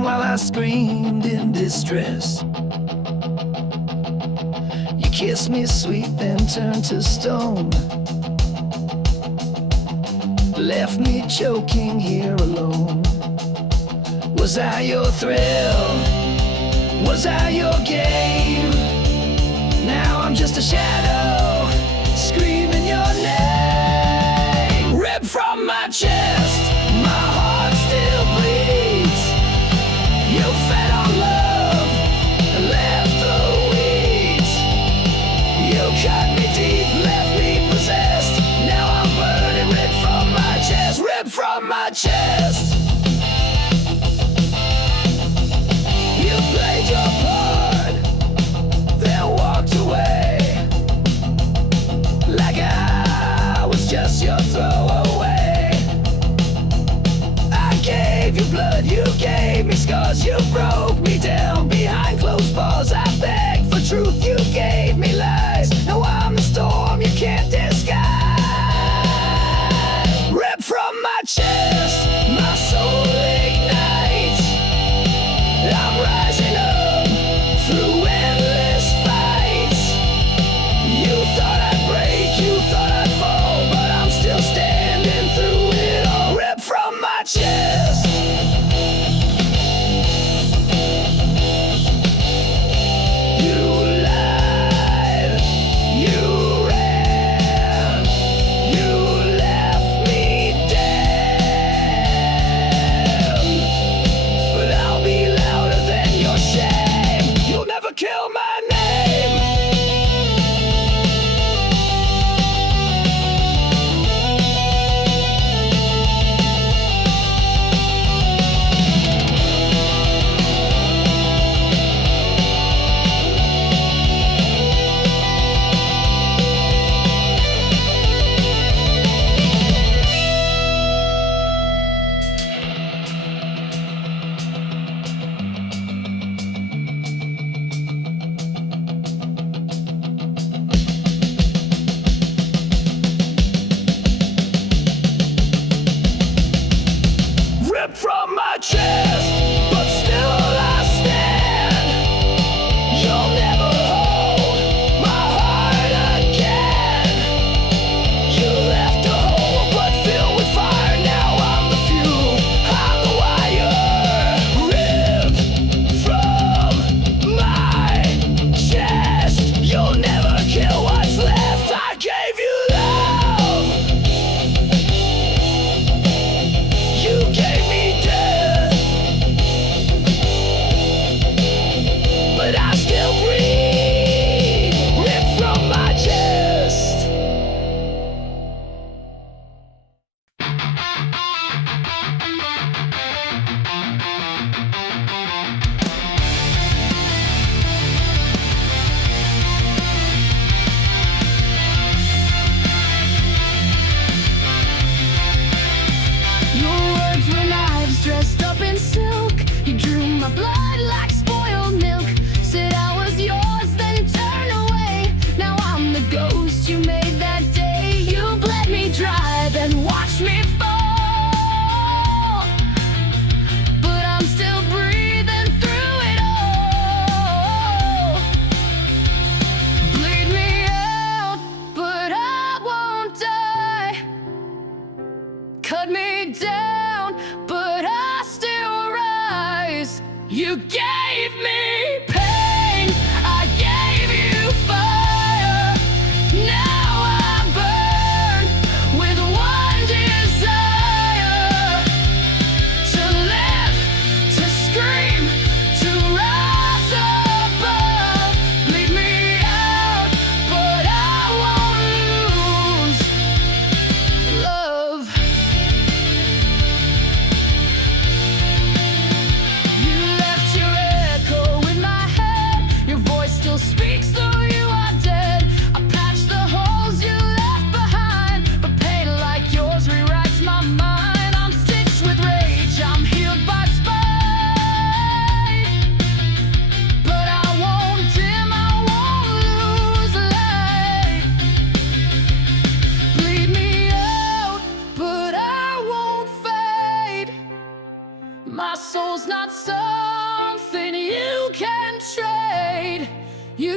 hand while I screamed in distress. You kissed me sweet, then turned to stone. Left me choking here alone. Was I your thrill? Was I your game? Now I'm just a shadow, screaming your name. Ripped from my chest, my heart still bleeds. You fed on love and left the weeds. You cut me deep, left me possessed. Now I'm burning, ripped from my chest, ripped from my chest. You played your part, then walked away, like I was just your throwaway. I gave you blood, you gave me scars, you broke me down behind closed bars. I begged for truth, you gave me lies. Now I'm the storm you can't disguise. Ripped from my chest, my soul ignites. I'm rising up through endless fights. You thought I'd break, you thought I'd fall, but I'm still standing through it all. Ripped from my chest. You lied, you ran, you left me dead. But I'll be louder than your shame. You'll never kill my name. Ripped from my chest, but still I stand. You'll never hold my heart again. You left a hole but filled with fire. Now I'm the fuel, I'm the wire. Ripped from my chest. You'll never kill what's left. I gave you love. You gave me death, but I still breathe.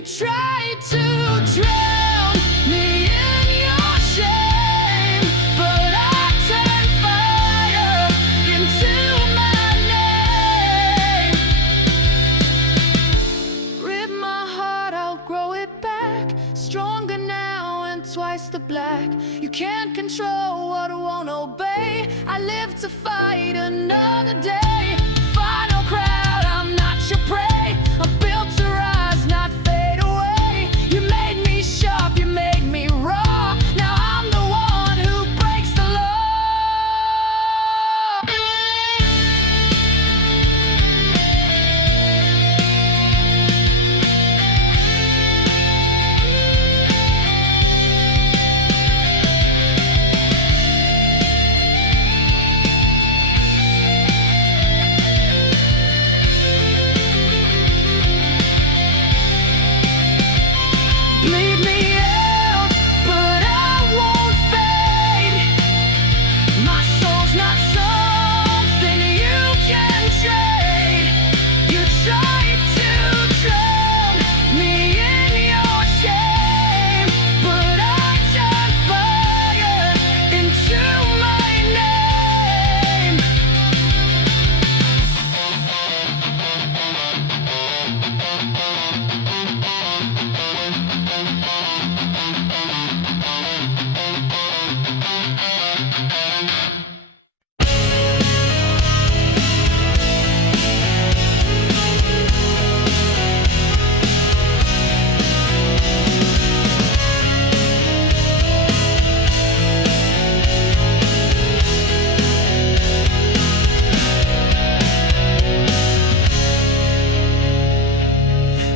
tried to drown me in your shame, but I turned fire into my name. Rip my heart, I'll grow it back, stronger now and twice the black. You can't control what won't obey. I live to fight another day. Final crowd, I'm not your prey. I'm built to rise, not fade away. You made me sharp, you made me raw. Now I'm the one who breaks the law. Bleed me out, but I won't fade. My soul's not something you can trade. You tried to drown me in your shame, but I turned fire into my name.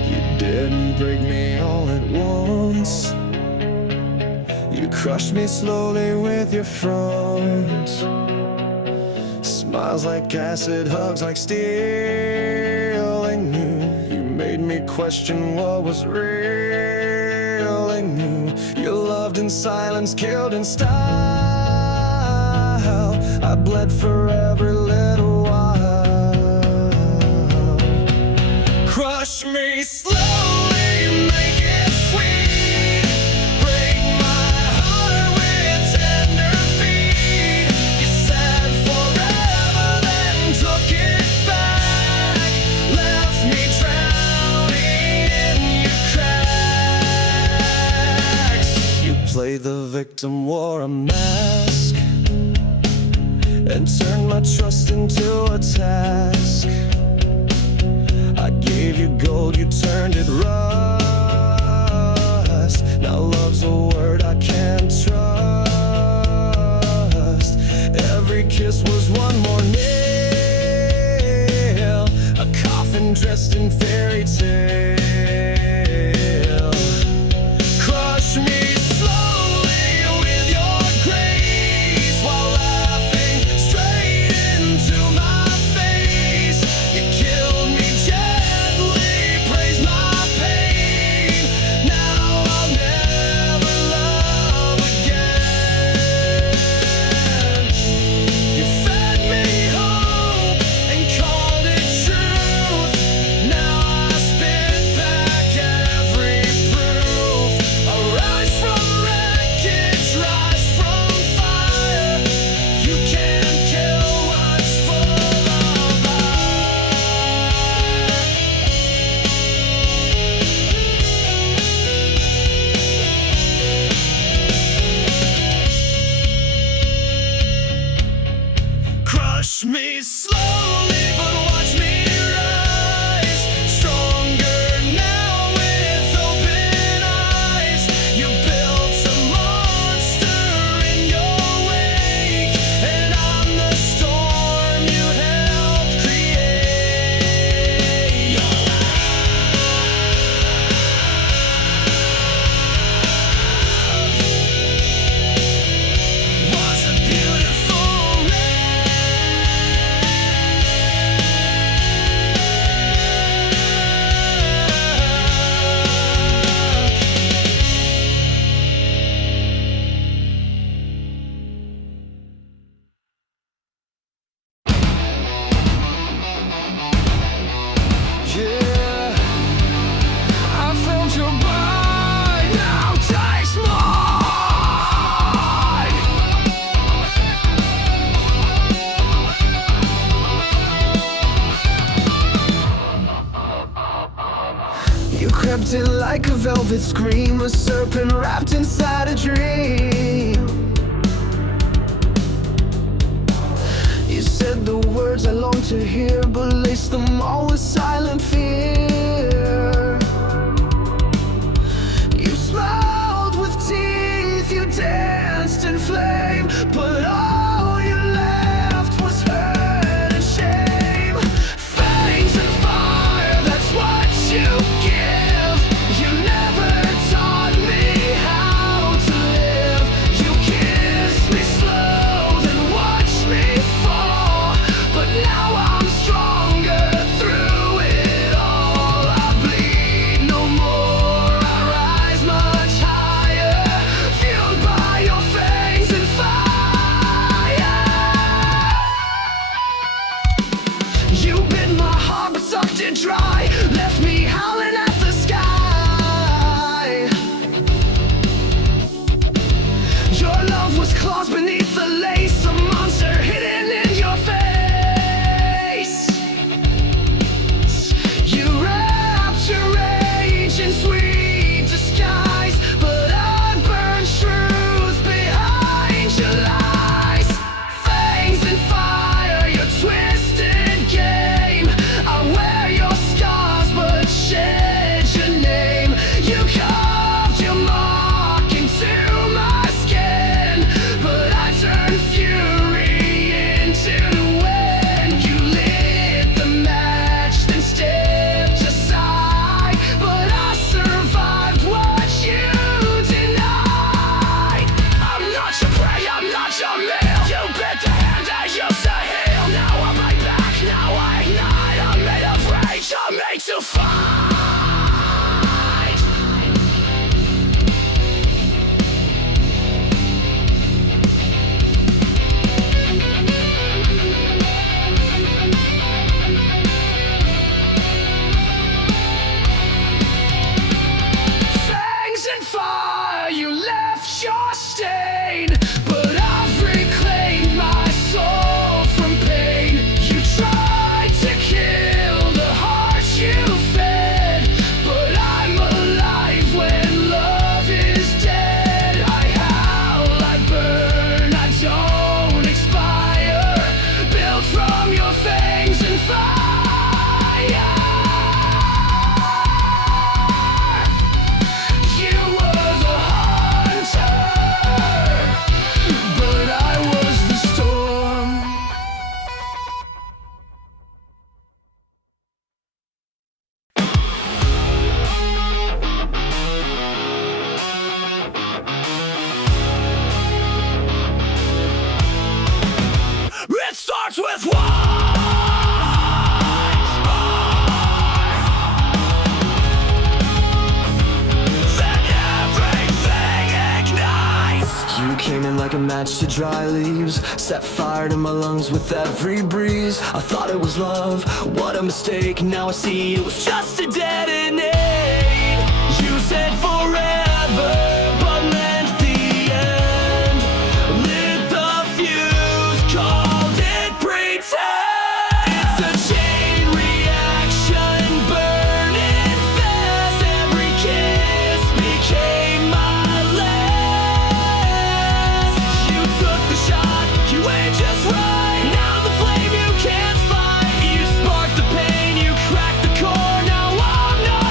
You didn't break me all at once. You crushed me slowly with your front. Smiles like acid, hugs like steel. I knew you made me question what was real. I knew you loved in silence, killed in style. I bled for every little while. Crush me slowly, make it sweet. Break my heart with tender feet. You said forever, then took it back. Left me drowning in your cracks. You played the victim, wore a mask, and turned my trust into a task. I gave you gold, you turned it rust. Now love's a word I can't trust. Every kiss was one more nail, a coffin dressed in fairy tale. Crush me slowly with your grace, while laughing straight into my face. You killed me gently, praise You crept in like a velvet scream, a serpent wrapped inside a dream. You said the words I long to hear, but laced them all with silent fear. You smiled with teeth, you danced in flame, but all you left was hurt and shame. Fangs and fire, that's what you give. You never taught me how to live. You kissed me slow, then watched me fall, but now I'm stronger through it all. I bleed no more, I rise much higher, fueled by your fangs and fire. You bit my heart but sucked it dry, left me howling at the sky. Your love was claws beneath the lace, a monster hidden in your face. You wrapped your rage in sweet disguise, but I burned truth behind your lies. Fangs and fire, your twisted game. I wear your scars but shed your name. You carved your mark into my skin, but I turned fury into the wind. You lit the match, then stepped aside, but I survived what you denied. I'm not your prey, I'm not your meal. You bit the hand that used to heal. Now I'm right back, now I ignite. I'm made of rage, I'm made to fight. Fangs and fire, you left your stain, but I've reclaimed my soul from pain. You tried to kill the heart you fed, but I'm alive when love is dead. I howl, I burn, I don't expire, built from your fangs and fire. You were the hunter, but I was the storm. It starts with one then everything ignites. You came in like a match to dry leaves, set fire to my lungs with every breeze. I thought it was love, what a mistake. Now I see it was just a dead innate. You said forever, but meant the end. Lit the fuse, called it pretend. It's a chain reaction, burning fast. Every kiss became my last. You took the shot, you aimed just right. Now the flame you can't fight. You sparked the pain, you cracked the core. Now I'm not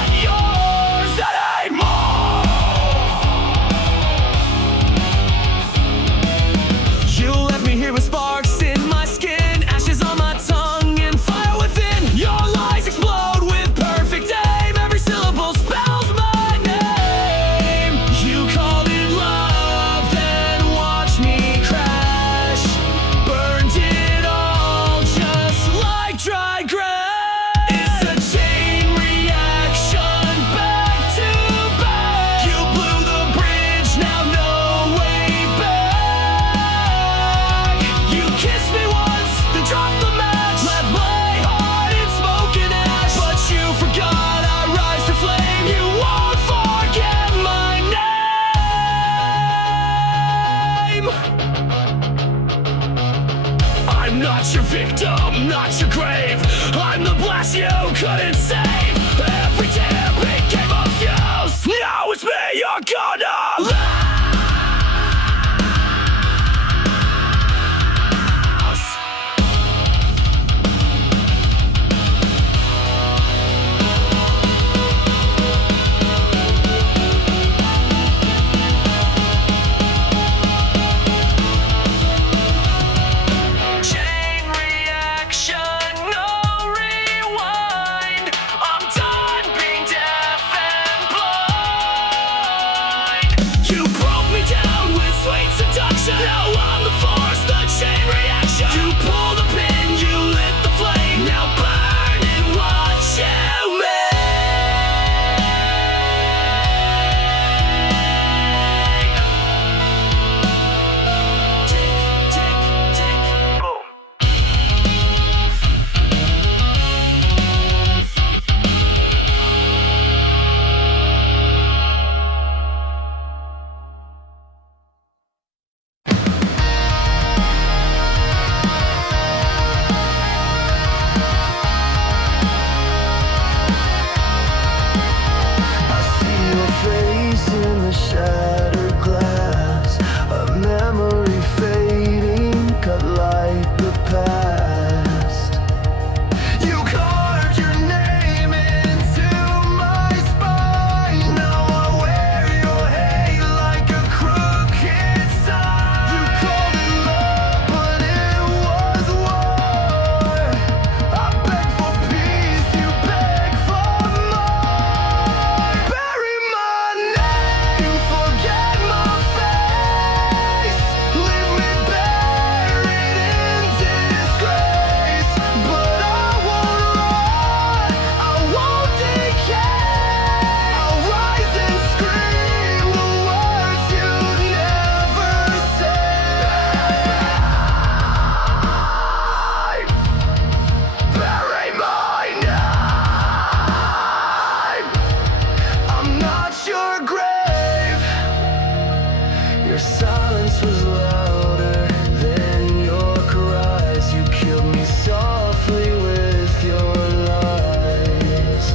Your silence was louder than your cries. You killed me softly with your lies.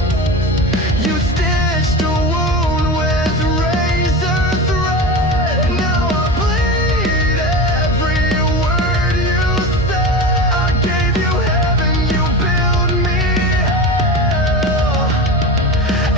You stitched a wound with razor thread. Now I bleed every word you said. I gave you heaven, you built me hell.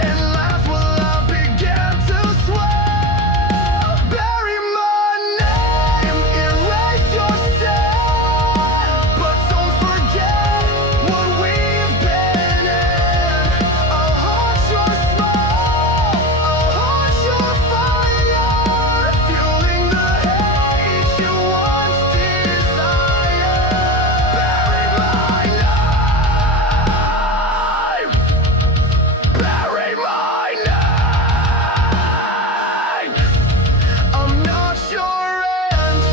And laugh while I began to swell. Bury my name, erase yourself, but don't forget what we've been in. I'll haunt your smile, I'll haunt your fire, fueling the hate you once desired. Bury my name, bury my name. I'm not your end.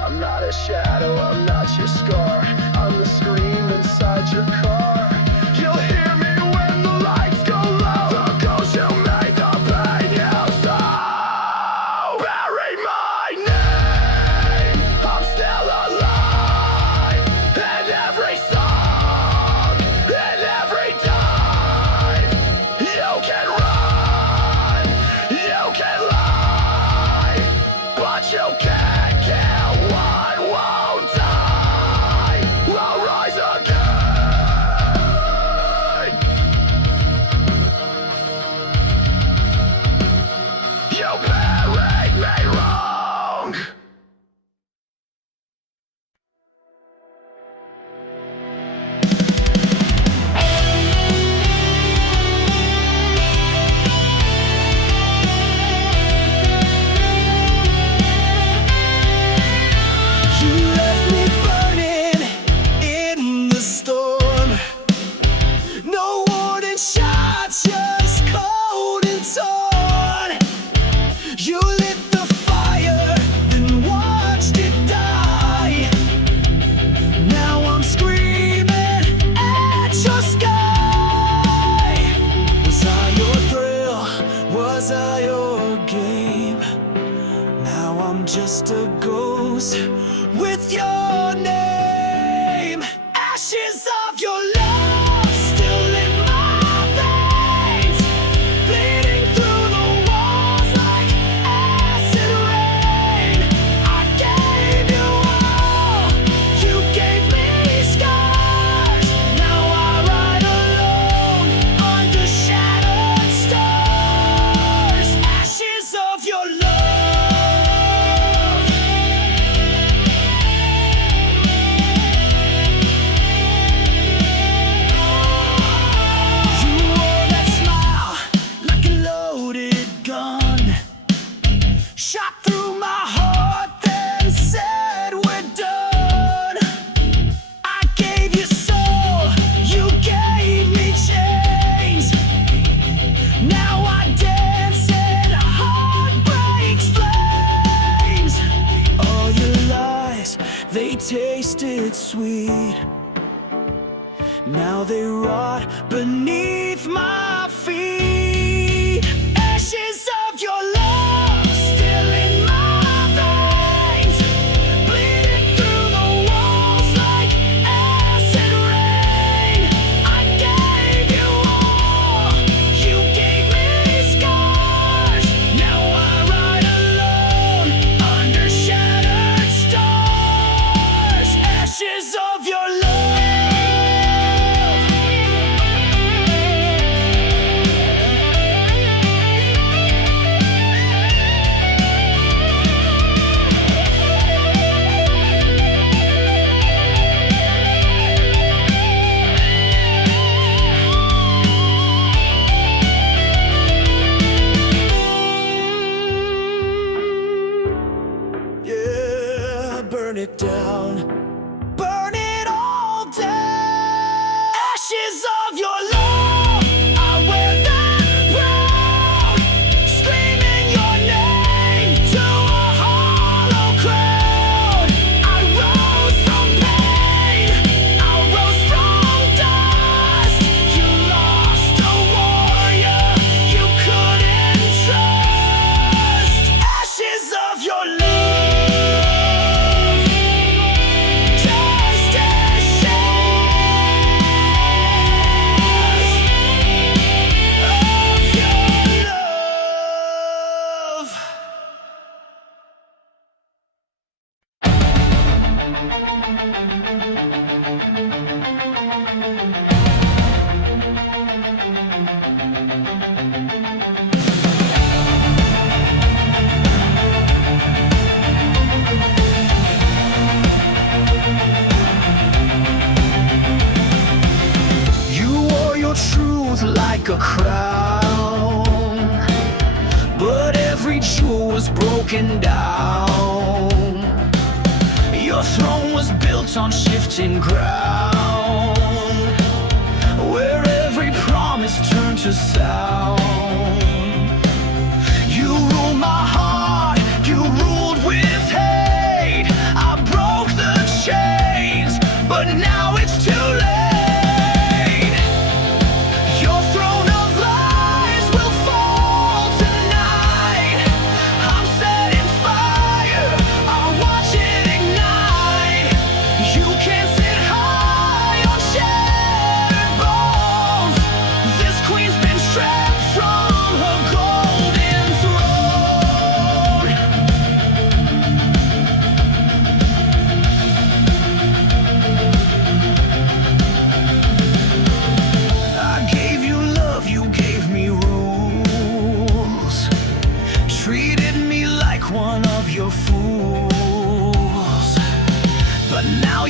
I'm not a shadow, I'm not your scar. I'm the scream inside your car. You'll hear me when the lights go low. The ghost you made, the pain you sow. Bury my name, I'm still alive. In every song, in every dive. You can run, you can lie, but you can't kill what won't die. I'll rise again. You buried me wrong. You left me burning in the storm. No warning shots, just cold and torn. You lit the fire, then watched it die. Now I'm screaming at your sky. Was I your thrill? Was I your game? Now I'm just a ghost with your name. Ashes of your love still in my veins, bleeding through the walls like acid rain. I gave you all, you gave me scars. Now I ride alone under shattered stars. Ashes of your love. You wore that smile like a loaded gun, shot through my heart, then said we're done. I gave you soul, you gave me chains. Now I dance in heartbreak's flames. All your lies, they tasted sweet. Now they rot beneath my feet. Ashes of your love still in my veins, bleeding through the walls like acid rain. I gave you all, you gave me scars. Now I ride alone under shattered stars. Ashes of your love. Yeah, burn it down, burn it all down. Ashes of your love, I wear them proud, screaming your name to a hollow crowd. I rose from pain, I rose from dark. Like a crown, but every jewel was broken down. Your throne was built on shifting ground, where every promise turned to sound. You ruled my heart, you ruled with hate. I broke the chains, but now it's too late.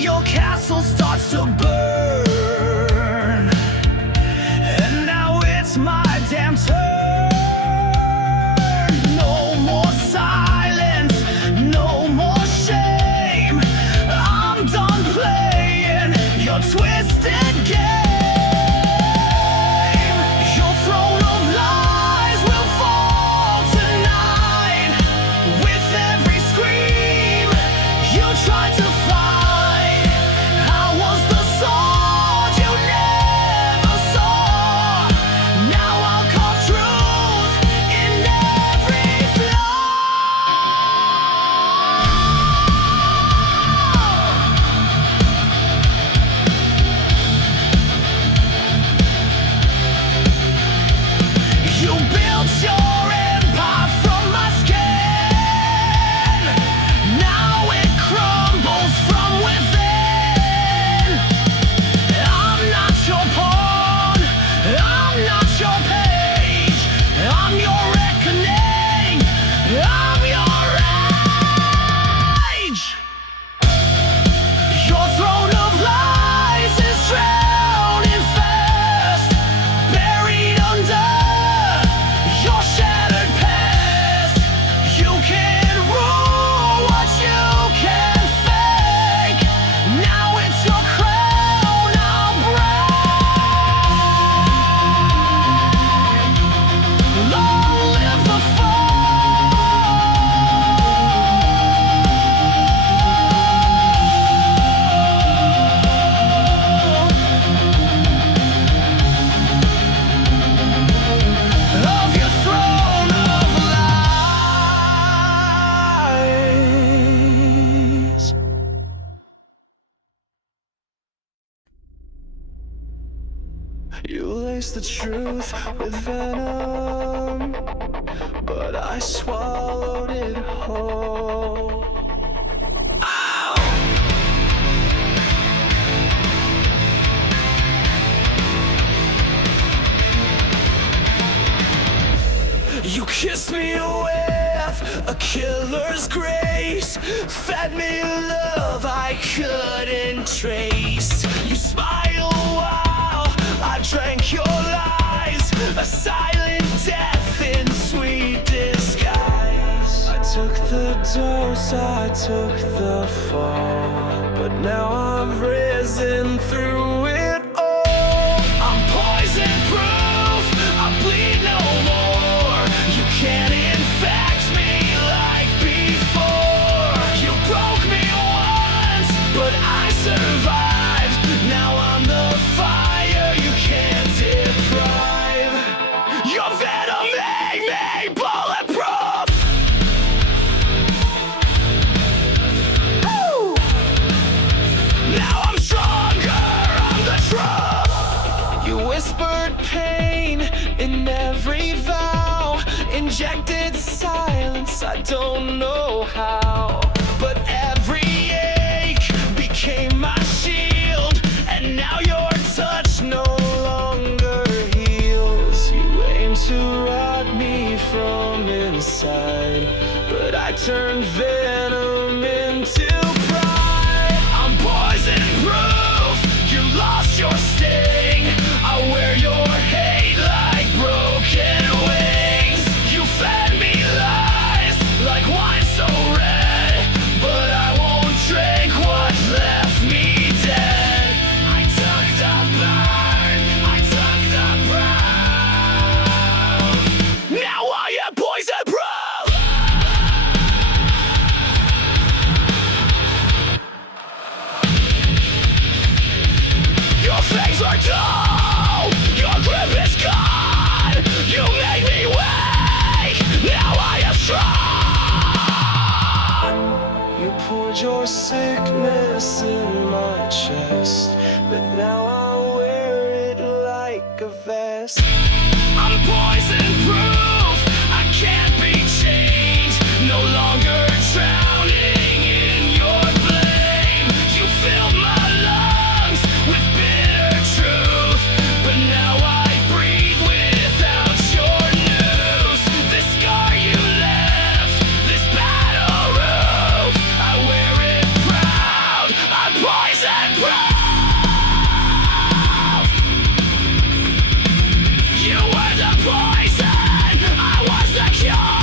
Your castle starts to burn, and now it's my damn turn. No more silence, no more shame. I'm done playing your twisted game. Your throne of lies will fall tonight. With every scream you try to fight. You laced the truth with venom, but I swallowed it whole. Ow! You kissed me with a killer's grace, fed me love I couldn't trace. You smiled while I drank your lies, a silent death in sweet disguise. I took the dose, I took the fall, but now I've risen through it all. I'm poison proof, I bleed no more. You can't infect me like before. You broke me once, but I survived. Now I'm the fire you can't deprive. Your venom made me bulletproof. Woo! Now I'm stronger, I'm the truth. You whispered pain in every vow, injected silence, I don't know how. But every ache emptiness in my chest, but now I wear it like a vest. I'm poison proof, I can't be changed, no longer drowning in your blame. You filled my lungs with bitter truth, but now I breathe without your news. This scar you left, this battle roof, I wear it proud, I'm poison proof. You were the poison, I was the cure.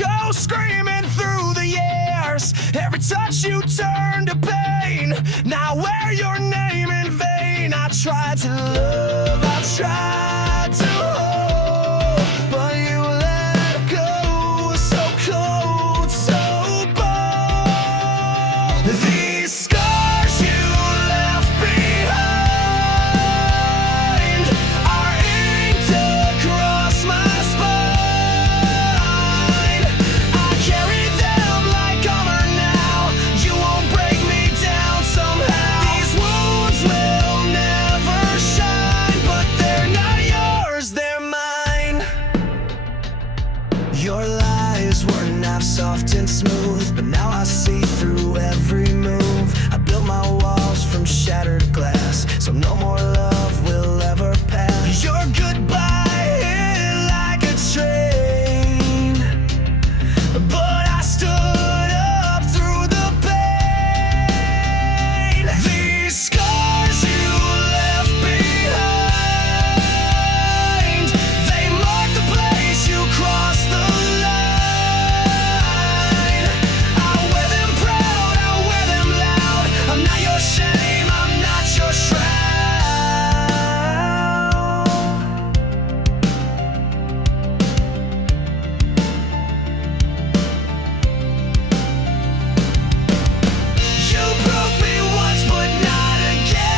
echo screaming through the years. Every touch you turn to pain. Now wear your name in vain. I tried to love, I tried to hold, life soft and smooth, but now I see through every move. I built my walls from shattered glass, so no more love will ever pass. Your goodbye hit like a train, but I stood up through the pain. These scars you left behind, they mark the place you crossed the line. I wear them proud, I wear them loud. I'm not your shame, I'm not your shroud. You broke me once, but not again.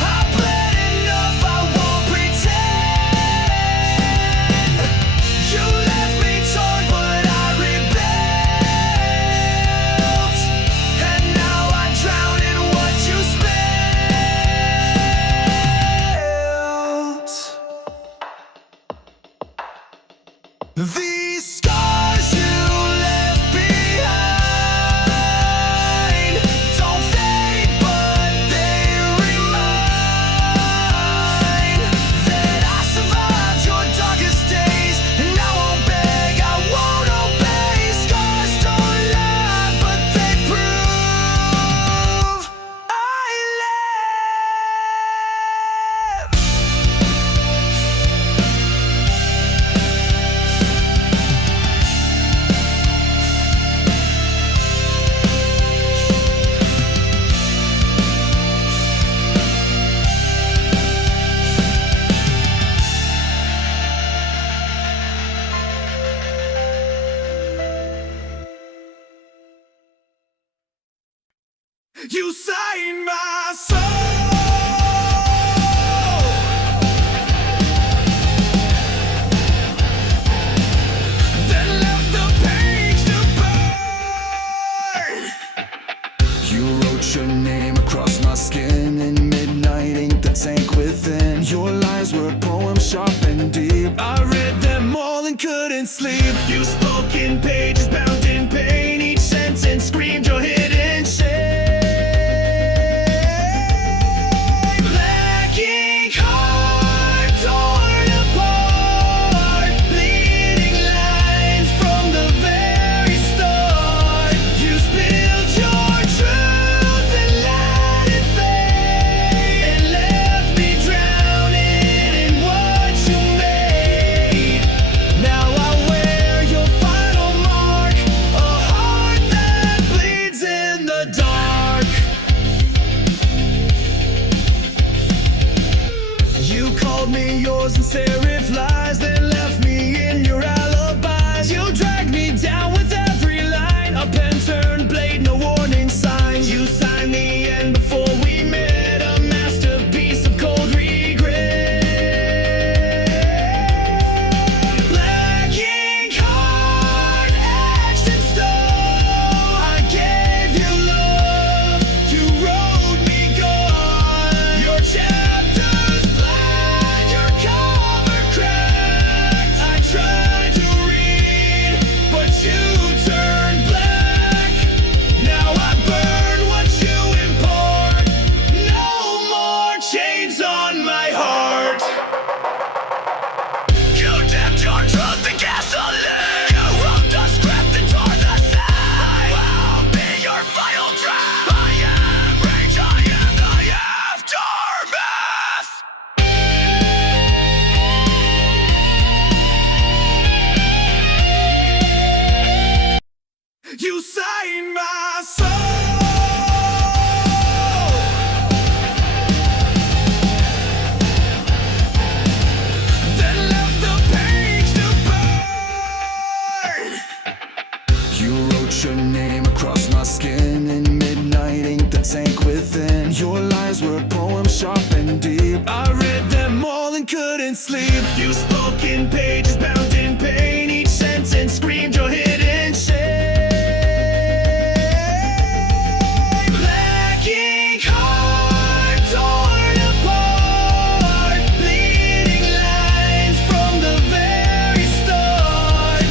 I bled enough, I won't pretend. You left me torn, but I rebuilt, and now I drown in what you spilled. These scars you left behind don't fade, but they remind that I survived your darkest days, and I won't beg, I won't obey. Scars don't lie, but they prove I live. You signed my soul, then left the page to burn. You wrote your name across my skin in midnight ink that sank within. Your lines were poems sharp and deep. I read them all and couldn't sleep. You spoke in pages bound in pain. Each sentence screamed your hidden shame. Black ink heart torn apart, bleeding lines from the very start. You spilled your truth and let it fade, and left me drowning in what you made. Now I wear your final mark, a heart that bleeds in the dark. You called me yours in serif lies, then left me in your alibis. You dragged me down with every line, a pen turned blade, no warning signs. You signed the end before we met, a masterpiece of cold regret. Black ink heart etched in stone. I gave you love, you wrote me gone. Your chapters blank, your cover cracked. I tried to read, but you turned black. Now I burn what you import. No more chains on my heart. You dipped your truth in gasoline. You wrote the script and tore the scene. I'll be your final draft. I am rage, I am the aftermath. You signed my soul, then left the page to burn. You wrote your name across my skin in midnight ink that sank within. Your lines were poems sharp and deep. I read them all and couldn't sleep. You spoke in pages bound in pain. Each sentence screamed your hidden shame. Black ink heart torn apart, bleeding lines from the very start.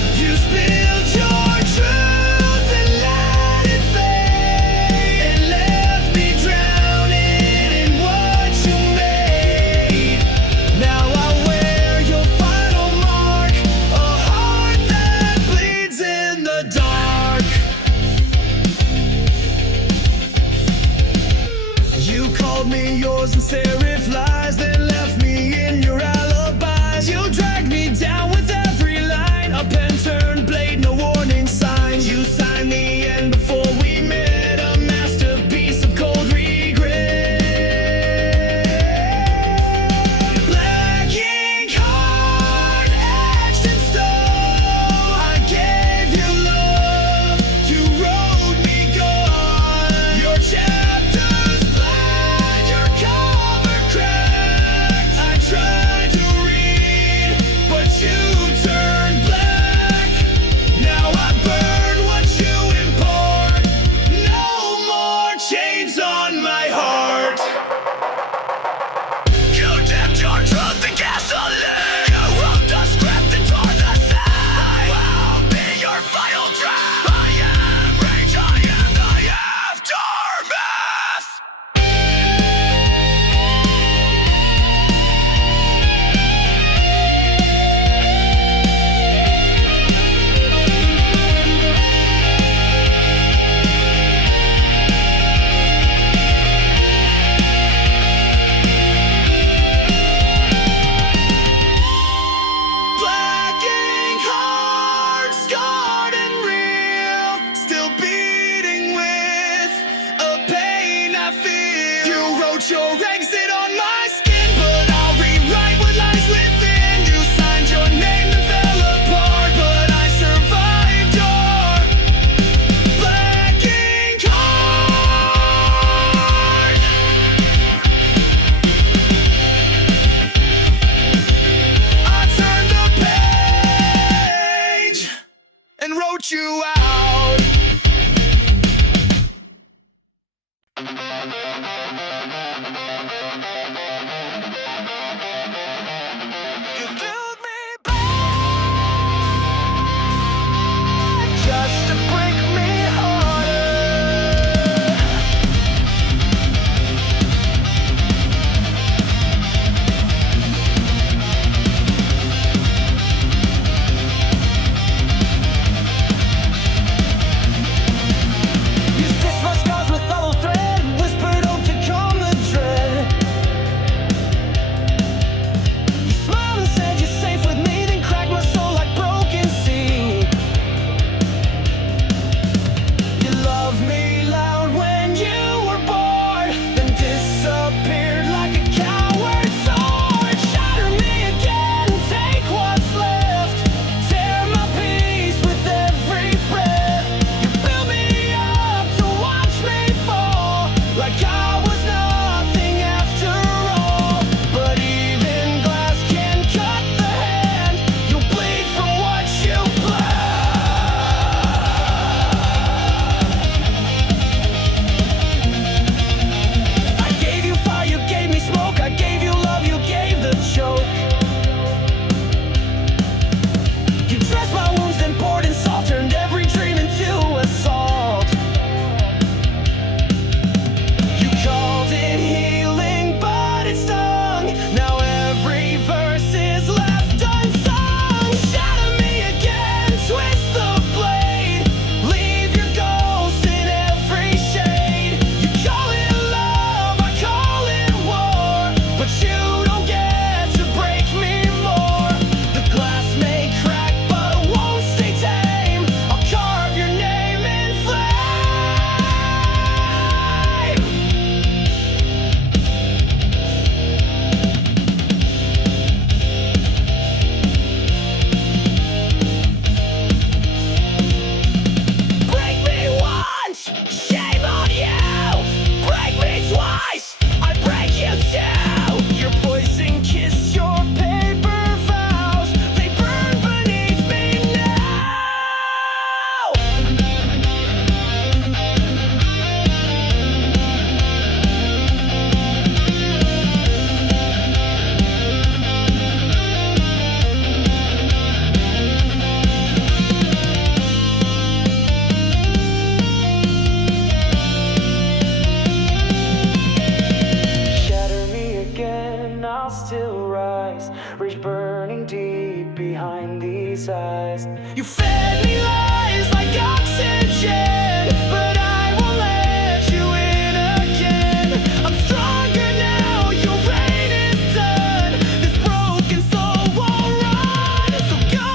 rage burning deep behind these eyes. You fed me lies like oxygen, but I won't let you in again. I'm stronger now, your reign is done. This broken soul won't run, so go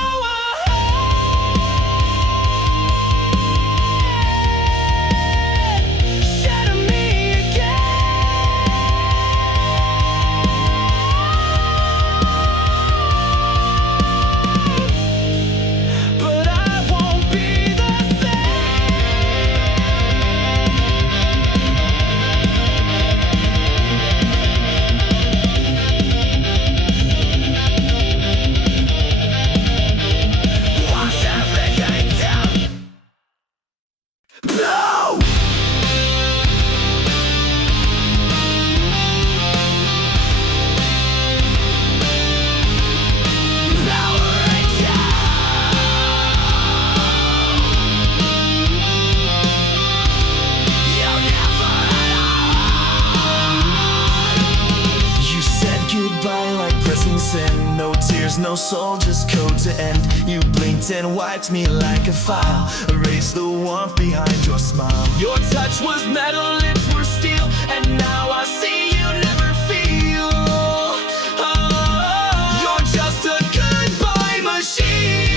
ahead, shatter me again. But I won't be the same. Wash everything down. Blow! You said goodbye like pressing send. No tears, no soul, just code to end. You blinked and wiped me like a file. Erased the warmth behind your smile. Your touch was metal, lips were steel, and now I see you never feel. Oh, you're just a goodbye machine.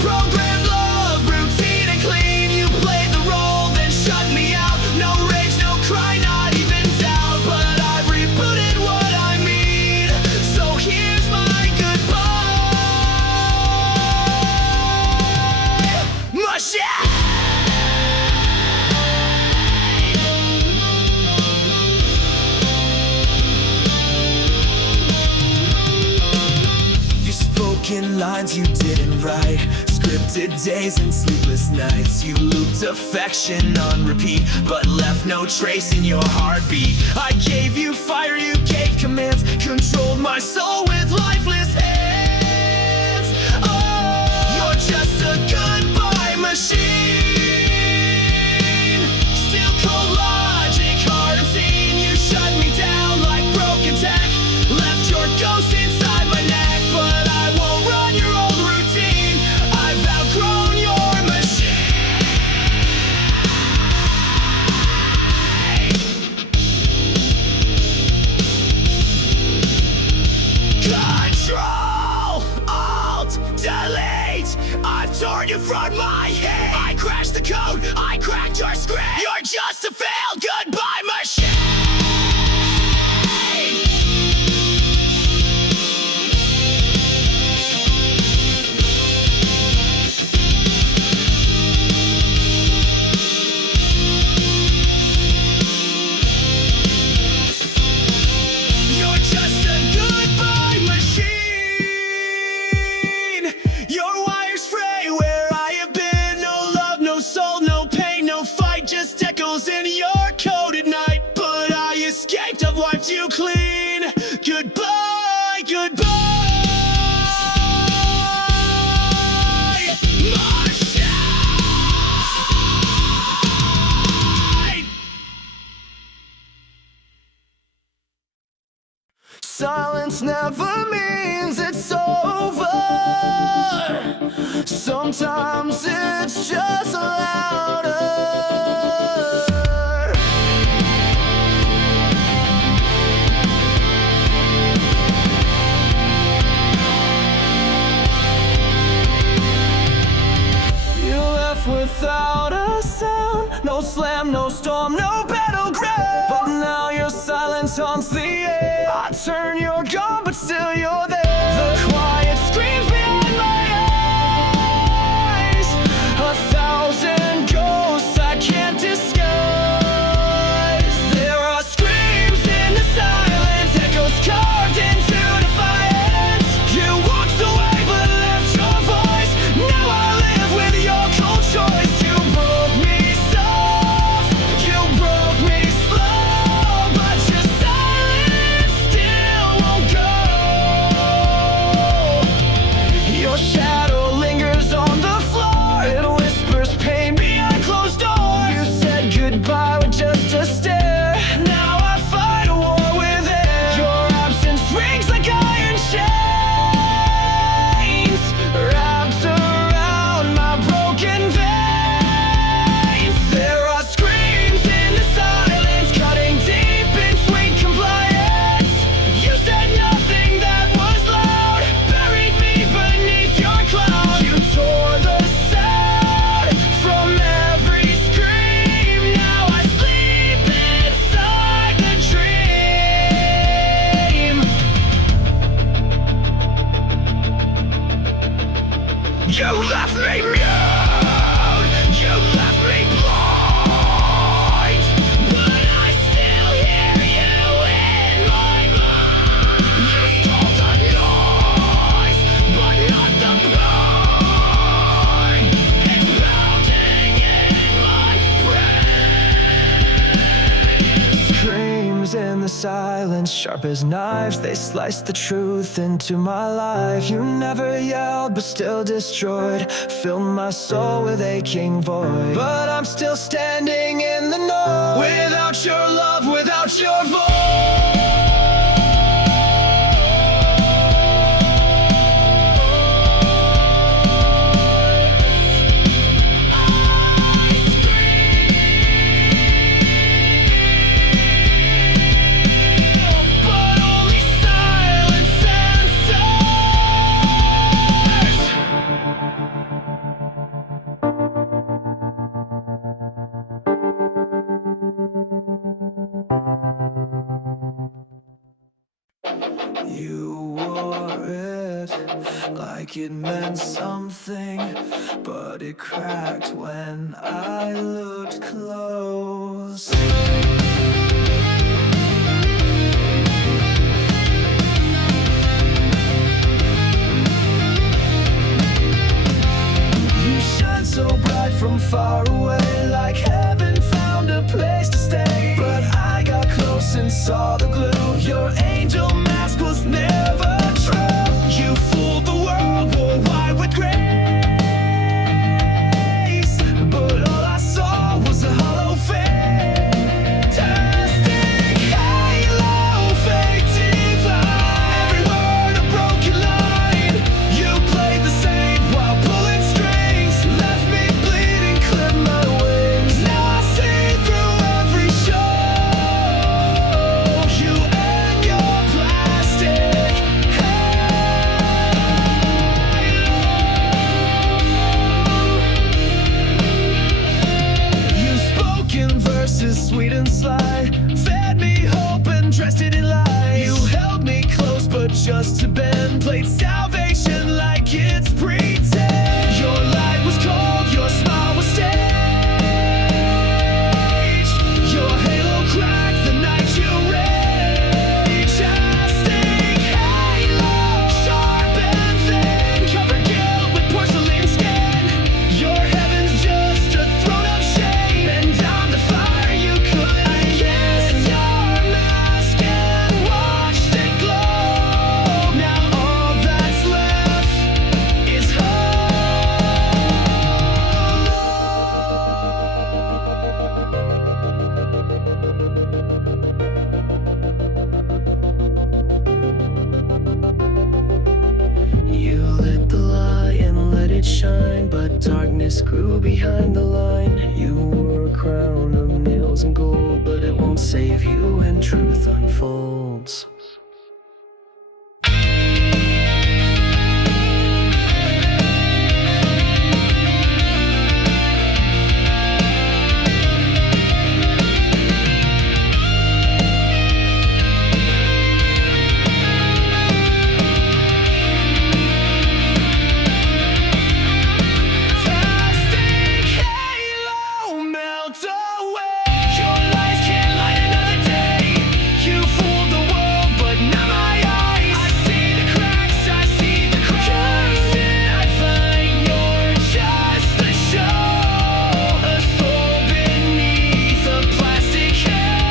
Programmed love, routine and clean. You played the role, then shut me out. No rage, no cry, not even doubt. But I've rebooted what I mean. So here's my goodbye machine. You spoke in lines you didn't write. Scripted days and sleepless nights. You looped affection on repeat, but left no trace in your heartbeat. I gave you fire, you gave commands. Controlled my soul with lifeless hands. Oh, you're just a goodbye machine. Still cold logic, hard unseen. You shut me down like broken tech. Left your ghost inside my neck, but I won't run your old routine. I've outgrown your machine. Control, Alt, Delete. I've torn you from my head. I crashed the code, I cracked your script. You're just a failed goodbye machine. You're just a goodbye machine. Your wires fray where I have been. No love, no soul, no pain, no fight. Just echoes in your code at night. But I escaped, I've wiped you clean. Goodbye, goodbye machine. Silence never means it's over. Sometimes it's just louder. You left without a sound. No slam, no storm, no battleground. But now your silence haunts the air. I turn, you're gone, but still you're there. The quiet screams behind my eyes. 1,000 ghosts. You left me mute, you left me blind, but I still hear you in my mind. You stole the noise, but not the pain. It's pounding in my brain. Screams in the silence, sharp as knives, they slice the truth into my life. You never yelled, but still destroyed, filled my soul with aching void. But I'm still standing in the noise, without your love, without your voice. You wore it like it meant something, but it cracked when I looked close. You shine so bright from far away, like heaven found a place to stay. But I got close and saw the glue. Your angel mask was never true. You fooled the world, wore white with grace, but all I saw was a hollow fantastic halo, fake divine. Every word a broken line. You played the same while pulling strings, left me bleeding, clipped my wings. Now I see through every show. You and your plastic halo. You spoke in verses sweet and sly, fed me hope and dressed it in lies. You held me close but just to bend, played salvation like it's pretend. Your light was cold, your smile was staged. Your halo cracked the night you raged. Fantastic halo, sharp and thin, covered guilt with porcelain skin. Your heaven's just a throne of shame, and I'm the fire you couldn't kiss. Your mask and watched it glow. Now all that's left is You lit the lie and let it shine, but darkness grew behind the line. You wore a crown of nails and gold, but it won't save you when truth unfolds. Fantastic halo, melt away. Your lies can't light another day. You fooled the world, but not my eyes. I see the cracks, I see the cracks. And I find you're just a show, a soul beneath a plastic halo.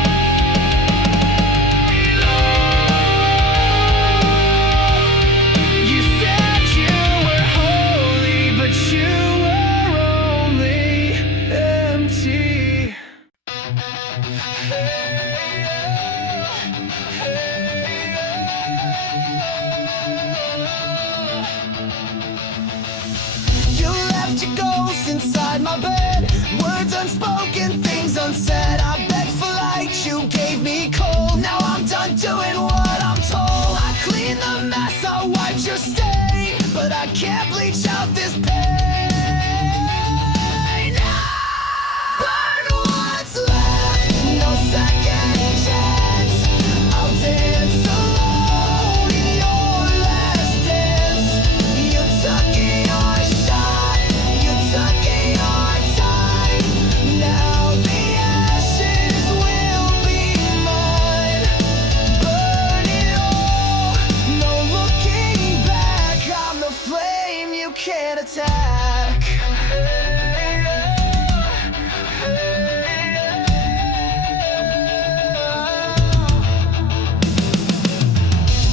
You said you were holy, but you were only empty. You left your ghost inside my bed, words unspoken, things unsaid. I begged for light, you gave me cold. Now I'm done doing what I'm told. I cleaned the mess, I wiped your stain, but I can't bleach out this pain. Burn what's left, no second chance. I'll dance alone in your last dance. You took your shot. attack.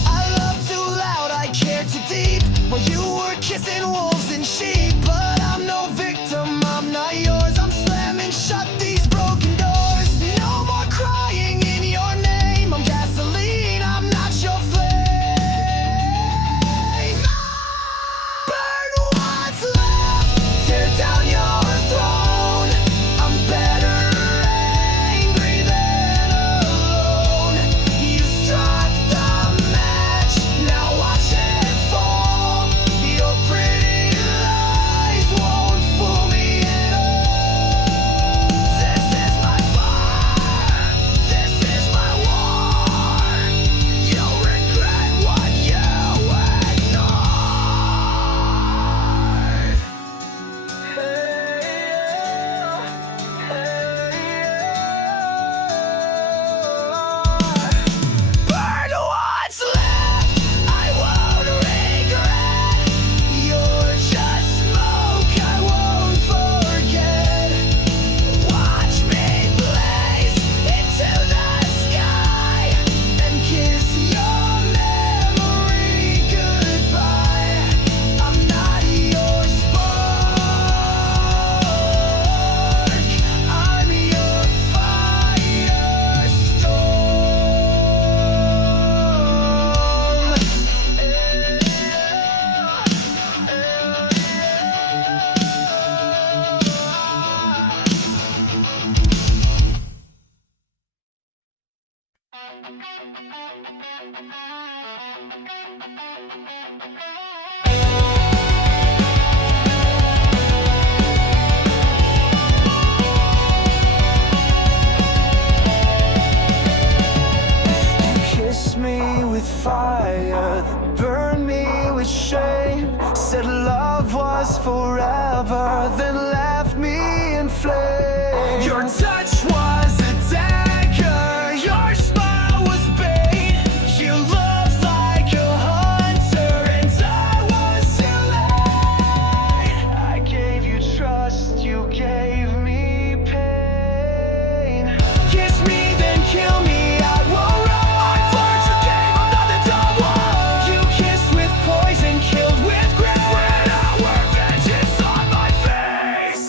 I love too loud, I care too deep. While you were kissing wolves and sheep. But I'm no victim, I'm not yours. I'm slamming shut these broken doors. No more crying in your name. I'm gasoline, I'm not your flame. Burn what's left, tear down your throne. I'm better angry than alone. You struck the match, now watch it fall. Your pretty lies won't fool me at all. This is my fire, this is my war. You'll regret what you ignored. Burn what's left, I won't regret. You're just smoke, I won't forget. Watch me blaze into the sky and kiss your memory goodbye. I'm not your spark, I'm your kiss me with fire, that burned me with shame. Said love was forever, then left me in flames. Your touch was a dagger, your smile was bait. You looked like a hunter, and I was too late. I gave you trust, you gave me pain. Kiss me, then kill me. I won't run. I've learned your game, I'm not the dumb one. You kissed with poison, killed with grace. When our vengeance on my face.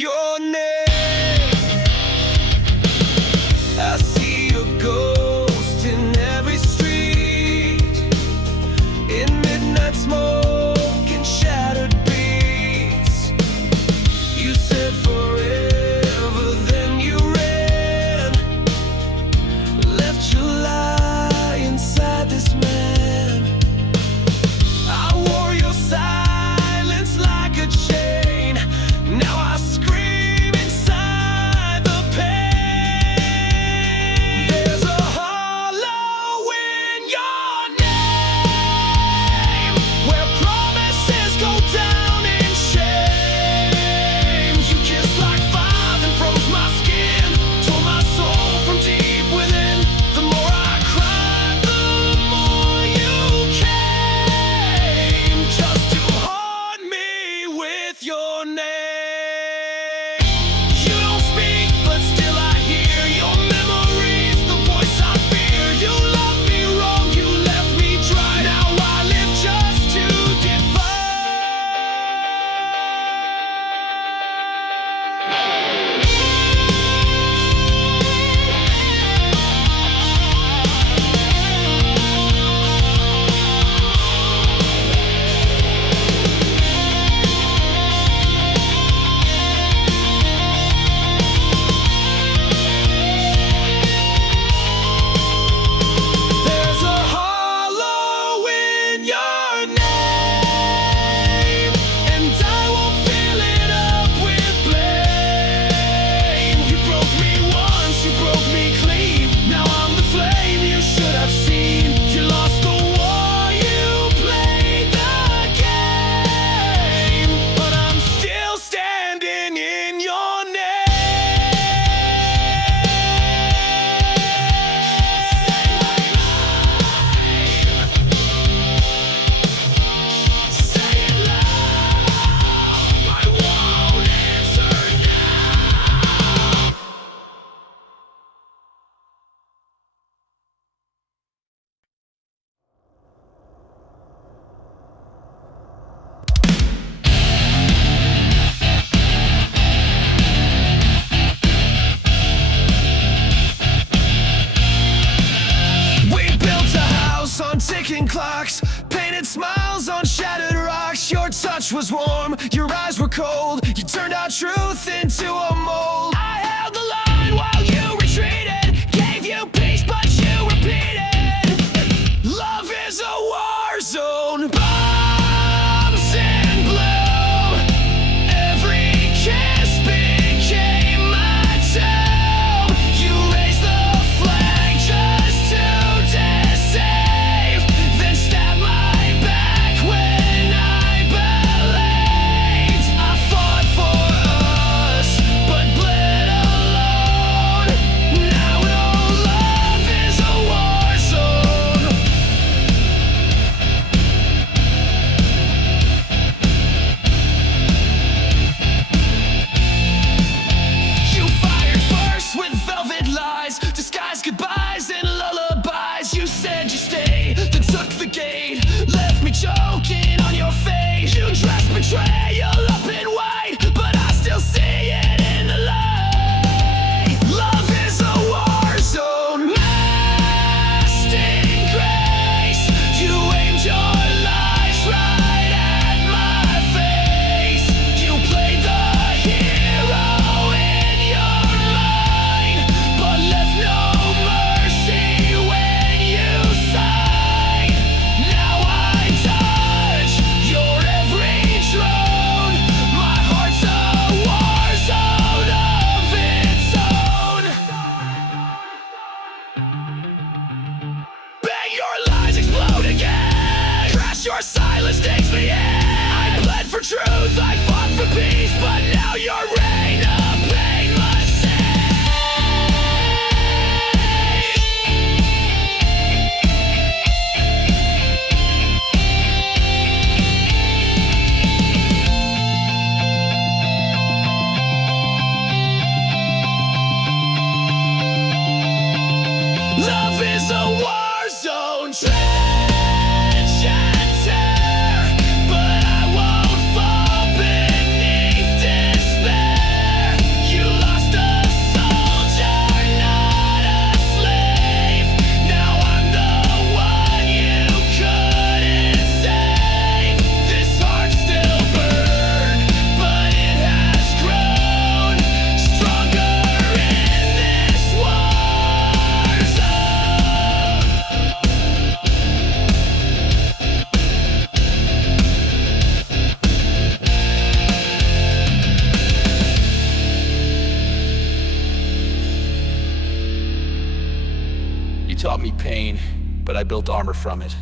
your name. I see a ghost in every street, in midnight smoke and shattered beats. You said forever, then you ran, left your lie inside this man. I wore your silence like a chain. Now I scream inside the pain. There's a hollow in your name, where promises go down in shame. You kissed like fire, then froze my skin, tore my soul from deep within. The more I cried, the more you came, just to haunt me with your name. You don't speak, but still I hear your memories, the voice I fear. You loved me wrong, you left me dry. Now I live just to There's a hollow in your name, and I won't fill it up with blame. You broke me once, you broke me clean. Now I'm the flame you should have seen. You lost the war, you played the game, but I'm still standing in your name. Say it loud, I won't answer now. We built a house on ticking clocks, painted smiles on shattered rocks. Your touch was warm, your eyes were cold. You turned our truth into a mold. I held the line while you retreated, gave you peace but you repeated. Love is a war zone, bombs in blue. Every kiss became my tomb. You raised the flag just to deceive, then stabbed my back when I believed. I fought for us, but bled alone. Now no love is a war zone. You fired first with velvet lies, disguised goodbyes and lullabies. You said you stay, then took the gate, left me choking on your face. You dressed betrayal up in white, but I still see it in the light. Love is a war zone, masked in grace. You aimed your lies right at my face. You played the hero in your mind, but left no mercy when you sighed. Now I touch your every drone. My heart's a war zone of its own. Bang, your lies explode again. Crash, your silence takes me in. I bled for truth, I fought for peace, but now your reign of pain must Love is a war zone, trench and tear, but I won't fall. taught me pain, but I built armor from it.